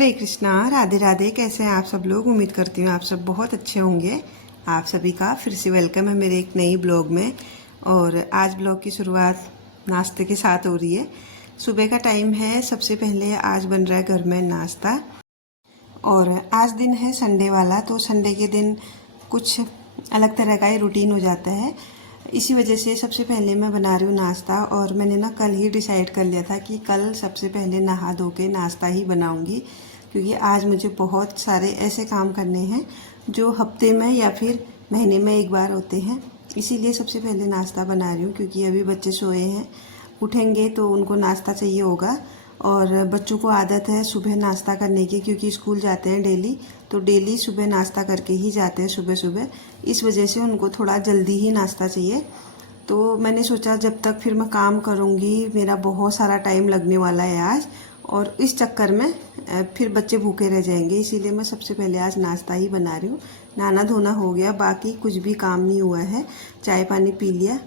हरे कृष्णा, राधे राधे। कैसे हैं आप सब लोग? उम्मीद करती हूँ आप सब बहुत अच्छे होंगे। आप सभी का फिर से वेलकम है मेरे एक नई ब्लॉग में। और आज ब्लॉग की शुरुआत नाश्ते के साथ हो रही है। सुबह का टाइम है। सबसे पहले आज बन रहा है घर में नाश्ता। और आज दिन है संडे वाला, तो संडे के दिन कुछ अलग तरह का ही रूटीन हो जाता है। इसी वजह से सबसे पहले मैं बना रही हूँ नाश्ता। और मैंने ना कल ही डिसाइड कर लिया था कि कल सबसे पहले नहा धो के नाश्ता ही बनाऊँगी, क्योंकि आज मुझे बहुत सारे ऐसे काम करने हैं जो हफ्ते में या फिर महीने में एक बार होते हैं। इसीलिए सबसे पहले नाश्ता बना रही हूँ, क्योंकि अभी बच्चे सोए हैं, उठेंगे तो उनको नाश्ता चाहिए होगा। और बच्चों को आदत है सुबह नाश्ता करने की, क्योंकि स्कूल जाते हैं डेली, तो डेली सुबह नाश्ता करके ही जाते हैं सुबह सुबह। इस वजह से उनको थोड़ा जल्दी ही नाश्ता चाहिए। तो मैंने सोचा जब तक फिर मैं काम करूँगी, मेरा बहुत सारा टाइम लगने वाला है आज, और इस चक्कर में फिर बच्चे भूखे रह जाएंगे। इसीलिए मैं सबसे पहले आज नाश्ता ही बना रही हूँ। नहाना धोना हो गया, बाकी कुछ भी काम नहीं हुआ है। चाय पानी पी लिया।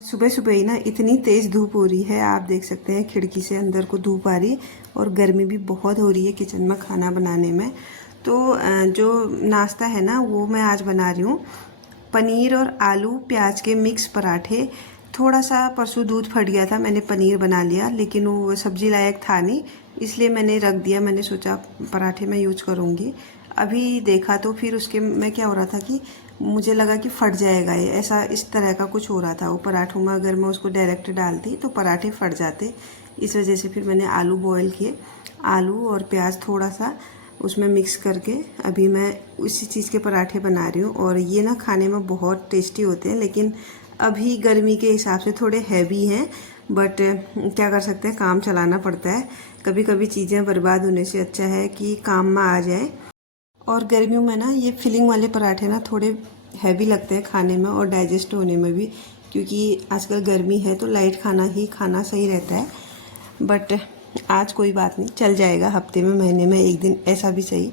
सुबह सुबह ही ना इतनी तेज़ धूप हो रही है, आप देख सकते हैं खिड़की से अंदर को धूप आ रही है, और गर्मी भी बहुत हो रही है किचन में खाना बनाने में। तो जो नाश्ता है ना वो मैं आज बना रही हूँ पनीर और आलू प्याज के मिक्स पराठे। थोड़ा सा परसों दूध फट गया था, मैंने पनीर बना लिया, लेकिन वो सब्जी लायक था नहीं, इसलिए मैंने रख दिया। मैंने सोचा पराठे में यूज करूँगी। अभी देखा तो फिर उसके में क्या हो रहा था कि मुझे लगा कि फट जाएगा ये, ऐसा इस तरह का कुछ हो रहा था वो पराठों में। अगर मैं उसको डायरेक्ट डालती तो पराठे फट जाते। इस वजह से फिर मैंने आलू बॉयल किए, आलू और प्याज थोड़ा सा उसमें मिक्स करके अभी मैं उसी चीज़ के पराठे बना रही हूँ। और ये ना खाने में बहुत टेस्टी होते हैं, लेकिन अभी गर्मी के हिसाब से थोड़े हैवी हैं, बट क्या कर सकते हैं, काम चलाना पड़ता है। कभी कभी चीज़ें बर्बाद होने से अच्छा है कि काम में आ जाए। और गर्मियों में ना ये फिलिंग वाले पराठे ना थोड़े हैवी लगते हैं खाने में और डाइजेस्ट होने में भी, क्योंकि आजकल गर्मी है तो लाइट खाना ही खाना सही रहता है। बट आज कोई बात नहीं, चल जाएगा, हफ्ते में महीने में एक दिन ऐसा भी सही।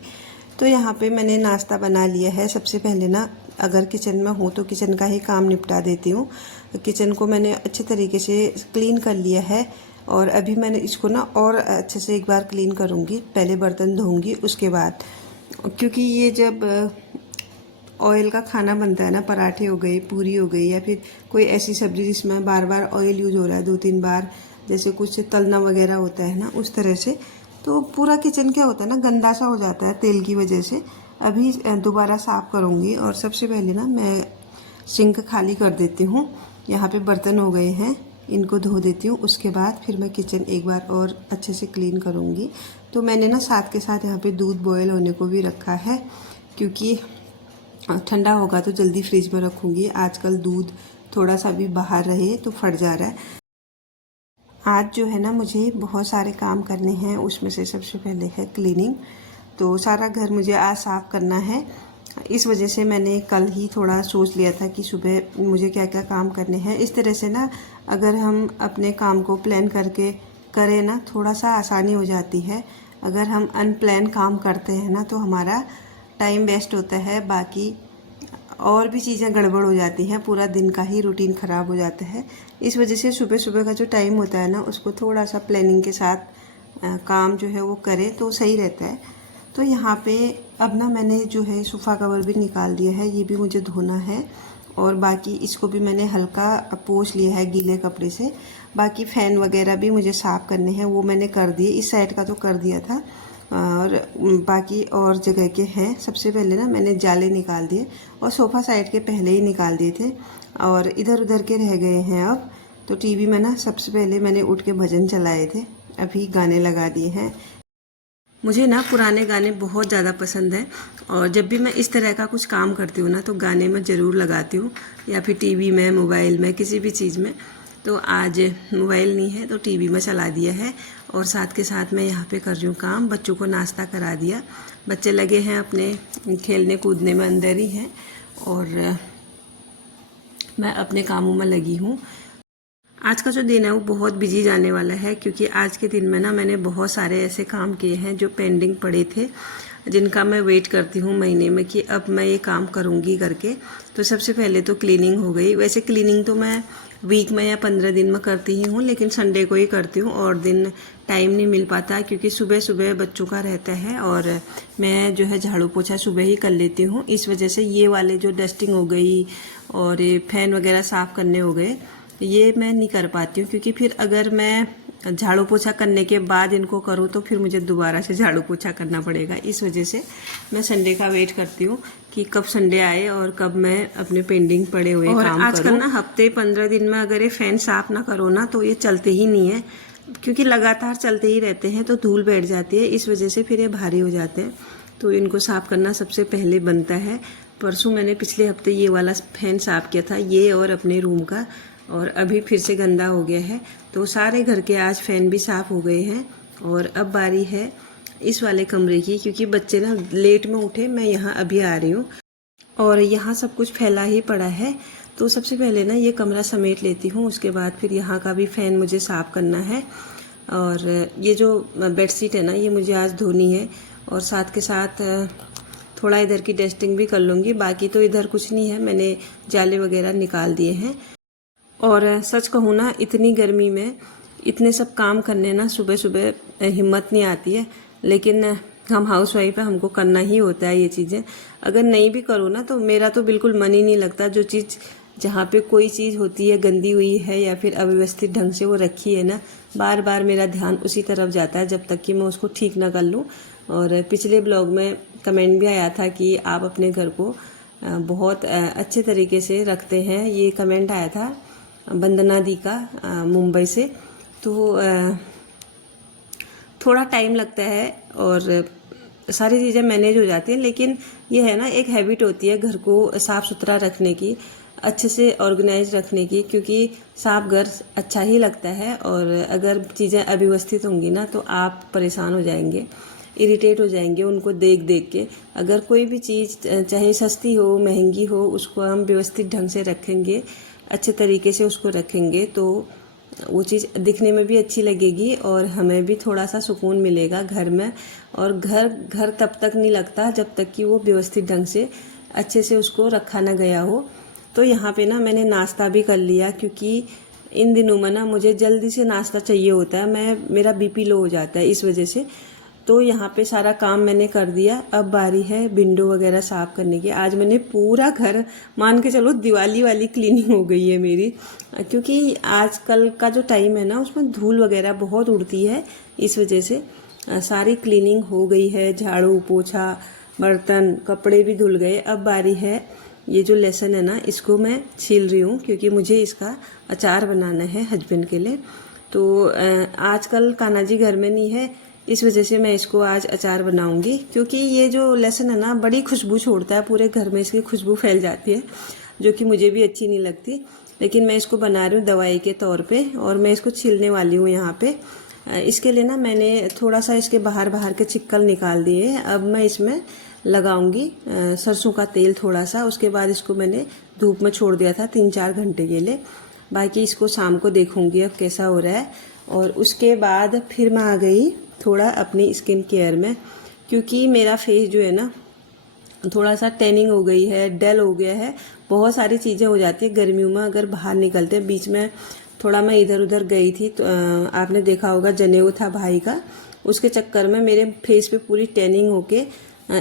तो यहाँ पे मैंने नाश्ता बना लिया है। सबसे पहले ना अगर किचन में हूँ तो किचन का ही काम निपटा देती हूँ। किचन को मैंने अच्छे तरीके से क्लीन कर लिया है, और अभी मैंने इसको ना और अच्छे से एक बार क्लीन करूँगी। पहले बर्तन धोऊँगी उसके बाद, क्योंकि ये जब ऑयल का खाना बनता है ना, पराठे हो गए, पूरी हो गई, या फिर कोई ऐसी सब्ज़ी जिसमें बार बार ऑयल यूज हो रहा है 2-3 बार, जैसे कुछ तलना वगैरह होता है ना उस तरह से, तो पूरा किचन क्या होता है ना गंदा सा हो जाता है तेल की वजह से। अभी दोबारा साफ़ करूँगी। और सबसे पहले ना मैं सिंक खाली कर देती हूँ। यहाँ पे बर्तन हो गए हैं, इनको धो देती हूँ। उसके बाद फिर मैं किचन एक बार और अच्छे से क्लीन करूँगी। तो मैंने ना साथ के साथ यहाँ पे दूध बॉयल होने को भी रखा है, क्योंकि ठंडा होगा तो जल्दी फ्रिज में रखूँगी। आजकल दूध थोड़ा सा भी बाहर रहे तो फट जा रहा है। आज जो है ना मुझे बहुत सारे काम करने हैं, उसमें से सबसे पहले है क्लीनिंग। तो सारा घर मुझे आज साफ़ करना है। इस वजह से मैंने कल ही थोड़ा सोच लिया था कि सुबह मुझे क्या क्या काम करने हैं। इस तरह से ना अगर हम अपने काम को प्लान करके करें ना, थोड़ा सा आसानी हो जाती है। अगर हम अनप्लान काम करते हैं ना तो हमारा टाइम वेस्ट होता है, बाकी और भी चीज़ें गड़बड़ हो जाती हैं, पूरा दिन का ही रूटीन ख़राब हो जाता है। इस वजह से सुबह सुबह का जो टाइम होता है ना उसको थोड़ा सा प्लानिंग के साथ काम जो है वो करें तो सही रहता है। तो यहाँ पे अब ना मैंने जो है सोफ़ा कवर भी निकाल दिया है, ये भी मुझे धोना है। और बाकी इसको भी मैंने हल्का पोंछ लिया है गीले कपड़े से। बाकी फ़ैन वगैरह भी मुझे साफ़ करने हैं, वो मैंने कर दिए। इस साइड का तो कर दिया था, और बाकी और जगह के हैं। सबसे पहले ना मैंने जाले निकाल दिए, और सोफ़ा साइड के पहले ही निकाल दिए थे, और इधर उधर के रह गए हैं अब। तो टीवी में ना सबसे पहले मैंने उठ के भजन चलाए थे, अभी गाने लगा दिए हैं। मुझे ना पुराने गाने बहुत ज़्यादा पसंद हैं, और जब भी मैं इस तरह का कुछ काम करती हूँ ना तो गाने में ज़रूर लगाती हूँ, या फिर टीवी में, मोबाइल में, किसी भी चीज़ में। तो आज मोबाइल नहीं है तो टीवी में चला दिया है, और साथ के साथ मैं यहाँ पे कर रही हूँ काम। बच्चों को नाश्ता करा दिया, बच्चे लगे हैं अपने खेलने कूदने में, अंदर ही हैं, और मैं अपने कामों में लगी हूँ। आज का जो दिन है वो बहुत बिजी जाने वाला है, क्योंकि आज के दिन में ना मैंने बहुत सारे ऐसे काम किए हैं जो पेंडिंग पड़े थे। जिनका मैं वेट करती हूँ महीने में कि अब मैं ये काम करूँगी करके। तो सबसे पहले तो क्लीनिंग हो गई। वैसे क्लीनिंग तो मैं वीक में या 15 दिन में करती ही हूँ, लेकिन संडे को ही करती हूँ और दिन टाइम नहीं मिल पाता क्योंकि सुबह सुबह बच्चों का रहता है और मैं जो है झाड़ू पोछा सुबह ही कर लेती हूँ। इस वजह से ये वाले जो डस्टिंग हो गई और ये फैन वगैरह साफ़ करने हो गए, ये मैं नहीं कर पाती हूँ क्योंकि फिर अगर मैं झाड़ू पोछा करने के बाद इनको करूँ तो फिर मुझे दोबारा से झाड़ू पोछा करना पड़ेगा। इस वजह से मैं संडे का वेट करती हूँ कि कब संडे आए और कब मैं अपने पेंडिंग पड़े हुए काम करूँ। आजकल ना हफ्ते 15 दिन में अगर ये फैन साफ ना करो ना तो ये चलते ही नहीं है, क्योंकि लगातार चलते ही रहते हैं तो धूल बैठ जाती है। इस वजह से फिर ये भारी हो जाते हैं, तो इनको साफ़ करना सबसे पहले बनता है। परसों मैंने पिछले हफ्ते ये वाला फैन साफ़ किया था, ये और अपने रूम का, और अभी फिर से गंदा हो गया है। तो सारे घर के आज फैन भी साफ़ हो गए हैं और अब बारी है इस वाले कमरे की, क्योंकि बच्चे ना लेट में उठे, मैं यहाँ अभी आ रही हूँ और यहाँ सब कुछ फैला ही पड़ा है। तो सबसे पहले ना ये कमरा समेट लेती हूँ, उसके बाद फिर यहाँ का भी फ़ैन मुझे साफ़ करना है। और ये जो बेडशीट है ना, ये मुझे आज धोनी है और साथ के साथ थोड़ा इधर की डस्टिंग भी कर लूँगी। बाकी तो इधर कुछ नहीं है, मैंने जाले वगैरह निकाल दिए हैं। और सच कहूँ ना, इतनी गर्मी में इतने सब काम करने ना सुबह सुबह हिम्मत नहीं आती है, लेकिन हम हाउस वाइफ है, हमको करना ही होता है ये चीज़ें। अगर नहीं भी करो ना तो मेरा तो बिल्कुल मन ही नहीं लगता। जो चीज़, जहाँ पे कोई चीज़ होती है गंदी हुई है या फिर अव्यवस्थित ढंग से वो रखी है ना, बार बार मेरा ध्यान उसी तरफ जाता है जब तक कि मैं उसको ठीक ना कर लूँ। और पिछले ब्लॉग में कमेंट भी आया था कि आप अपने घर को बहुत अच्छे तरीके से रखते हैं, ये कमेंट आया था वंदना दी का मुंबई से। तो थोड़ा टाइम लगता है और सारी चीज़ें मैनेज हो जाती हैं, लेकिन ये है ना, एक हैबिट होती है घर को साफ़ सुथरा रखने की, अच्छे से ऑर्गेनाइज रखने की, क्योंकि साफ घर अच्छा ही लगता है। और अगर चीज़ें अव्यवस्थित होंगी ना तो आप परेशान हो जाएंगे, इरिटेट हो जाएंगे उनको देख देख के। अगर कोई भी चीज़ चाहे सस्ती हो महंगी हो, उसको हम व्यवस्थित ढंग से रखेंगे, अच्छे तरीके से उसको रखेंगे तो वो चीज़ दिखने में भी अच्छी लगेगी और हमें भी थोड़ा सा सुकून मिलेगा घर में। और घर तब तक नहीं लगता जब तक कि वो व्यवस्थित ढंग से अच्छे से उसको रखा ना गया हो। तो यहाँ पे ना मैंने नाश्ता भी कर लिया, क्योंकि इन दिनों में ना मुझे जल्दी से नाश्ता चाहिए होता है, मेरा बीपी लो हो जाता है इस वजह से। तो यहाँ पे सारा काम मैंने कर दिया। अब बारी है विंडो वगैरह साफ़ करने की। आज मैंने पूरा घर, मान के चलो दिवाली वाली क्लीनिंग हो गई है मेरी, क्योंकि आजकल का जो टाइम है ना उसमें धूल वगैरह बहुत उड़ती है, इस वजह से सारी क्लीनिंग हो गई है। झाड़ू पोछा, बर्तन, कपड़े भी धुल गए। अब बारी है, ये जो लहसुन है ना इसको मैं छील रही हूँ, क्योंकि मुझे इसका अचार बनाना है हस्बैंड के लिए। तो आजकल कान्हा जी घर में नहीं है, इस वजह से मैं इसको आज अचार बनाऊंगी। क्योंकि ये जो लहसुन है ना बड़ी खुशबू छोड़ता है, पूरे घर में इसकी खुशबू फैल जाती है, जो कि मुझे भी अच्छी नहीं लगती। लेकिन मैं इसको बना रही हूँ दवाई के तौर पे और मैं इसको छीलने वाली हूँ यहाँ पे। इसके लिए ना मैंने थोड़ा सा इसके बाहर के छिक्कल निकाल दिए। अब मैं इसमें लगाऊंगी सरसों का तेल थोड़ा सा। उसके बाद इसको मैंने धूप में छोड़ दिया था 3-4 घंटे के लिए। बाकी इसको शाम को देखूंगी अब कैसा हो रहा है। और उसके बाद फिर मैं आ गई थोड़ा अपनी स्किन केयर में, क्योंकि मेरा फेस जो है ना थोड़ा सा टैनिंग हो गई है, डल हो गया है, बहुत सारी चीज़ें हो जाती है गर्मियों में अगर बाहर निकलते हैं। बीच में थोड़ा मैं इधर उधर गई थी तो आपने देखा होगा जनेऊ था भाई का, उसके चक्कर में मेरे फेस पे पूरी टैनिंग होके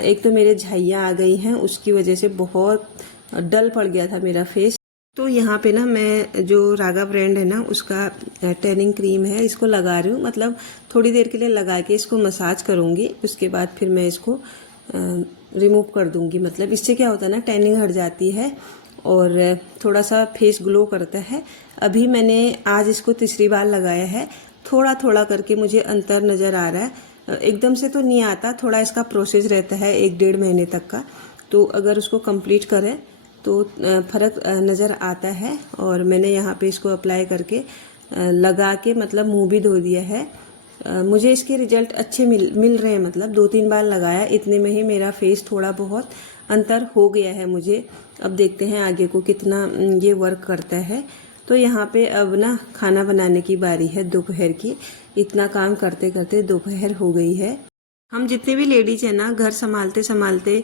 एक तो मेरे झाइयाँ आ गई हैं, उसकी वजह से बहुत डल पड़ गया था मेरा फेस। तो यहाँ पे ना मैं जो रागा ब्रांड है ना उसका टैनिंग क्रीम है, इसको लगा रही हूँ। मतलब थोड़ी देर के लिए लगा के इसको मसाज करूँगी, उसके बाद फिर मैं इसको रिमूव कर दूँगी। मतलब इससे क्या होता है ना, टैनिंग हट जाती है और थोड़ा सा फेस ग्लो करता है। अभी मैंने आज इसको 3री बार लगाया है, थोड़ा थोड़ा करके मुझे अंतर नज़र आ रहा है। एकदम से तो नहीं आता, थोड़ा इसका प्रोसेस रहता है 1-1.5 महीने तक का। तो अगर उसको कंप्लीट करें तो फ़र्क नज़र आता है। और मैंने यहाँ पे इसको अप्लाई करके लगा के मतलब मुंह भी धो दिया है। मुझे इसके रिजल्ट अच्छे मिल रहे हैं। मतलब 2-3 बार लगाया, इतने में ही मेरा फेस थोड़ा बहुत अंतर हो गया है मुझे। अब देखते हैं आगे को कितना ये वर्क करता है। तो यहाँ पे अब ना खाना बनाने की बारी है दोपहर की। इतना काम करते करते दोपहर हो गई है। हम जितने भी लेडीज हैं ना, घर संभालते संभालते,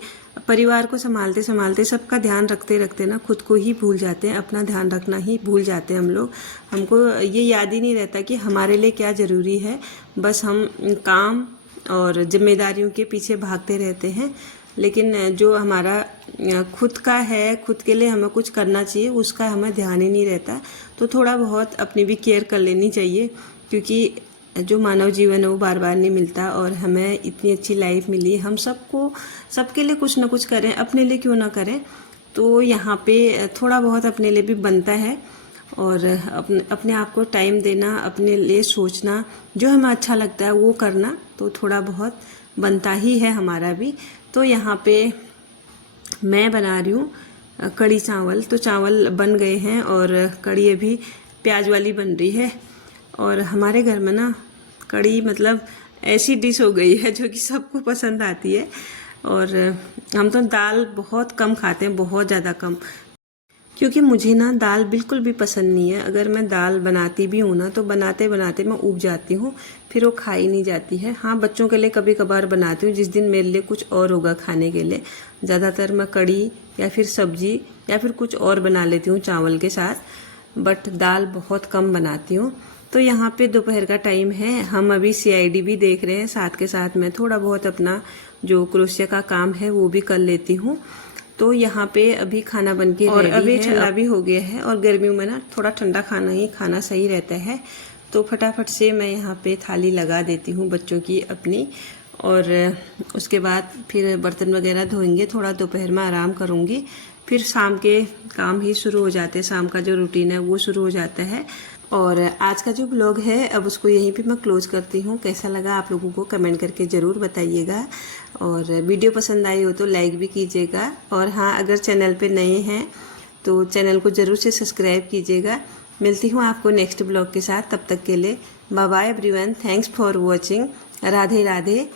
परिवार को संभालते संभालते, सबका ध्यान रखते रखते ना खुद को ही भूल जाते हैं, अपना ध्यान रखना ही भूल जाते हैं हम लोग। हमको ये याद ही नहीं रहता कि हमारे लिए क्या ज़रूरी है। बस हम काम और जिम्मेदारियों के पीछे भागते रहते हैं, लेकिन जो हमारा खुद का है, खुद के लिए हमें कुछ करना चाहिए, उसका हमें ध्यान ही नहीं रहता। तो थोड़ा बहुत अपनी भी केयर कर लेनी चाहिए, क्योंकि जो मानव जीवन है वो बार बार नहीं मिलता और हमें इतनी अच्छी लाइफ मिली। हम सबके लिए कुछ ना कुछ करें, अपने लिए क्यों ना करें। तो यहाँ पे थोड़ा बहुत अपने लिए भी बनता है, और अपने आप को टाइम देना, अपने लिए सोचना, जो हमें अच्छा लगता है वो करना, तो थोड़ा बहुत बनता ही है हमारा भी। तो यहाँ पे मैं बना रही हूँ कढ़ी चावल। तो चावल बन गए हैं और कढ़ी अभी प्याज वाली बन रही है। और हमारे घर में ना कढ़ी मतलब ऐसी डिश हो गई है जो कि सबको पसंद आती है। और हम तो दाल बहुत कम खाते हैं, बहुत ज़्यादा कम, क्योंकि मुझे ना दाल बिल्कुल भी पसंद नहीं है। अगर मैं दाल बनाती भी हूँ ना, तो बनाते बनाते मैं ऊब जाती हूँ, फिर वो खाई नहीं जाती है। हाँ, बच्चों के लिए कभी कभार बनाती हूँ, जिस दिन मेरे लिए कुछ और होगा खाने के लिए। ज़्यादातर मैं कढ़ी या फिर सब्जी या फिर कुछ और बना लेती हूँ चावल के साथ, बट दाल बहुत कम बनाती हूँ। तो यहाँ पे दोपहर का टाइम है, हम अभी CID भी देख रहे हैं, साथ के साथ मैं थोड़ा बहुत अपना जो क्रोशिया का काम है वो भी कर लेती हूँ। तो यहाँ पे अभी खाना बन के और अभी ठंडा भी हो गया है, और गर्मियों में ना थोड़ा ठंडा खाना ही खाना सही रहता है। तो फटाफट से मैं यहाँ पे थाली लगा देती हूँ बच्चों की अपनी, और उसके बाद फिर बर्तन वगैरह धोएंगे, थोड़ा दोपहर में आराम करूँगी, फिर शाम के काम ही शुरू हो जाते हैं। शाम का जो रूटीन है वो शुरू हो जाता है। और आज का जो ब्लॉग है अब उसको यहीं पे मैं क्लोज करती हूँ। कैसा लगा आप लोगों को कमेंट करके ज़रूर बताइएगा, और वीडियो पसंद आई हो तो लाइक भी कीजिएगा। और हाँ, अगर चैनल पे नए हैं तो चैनल को ज़रूर से सब्सक्राइब कीजिएगा। मिलती हूँ आपको नेक्स्ट ब्लॉग के साथ, तब तक के लिए bye bye everyone. Thanks for watching. Radhe Radhe.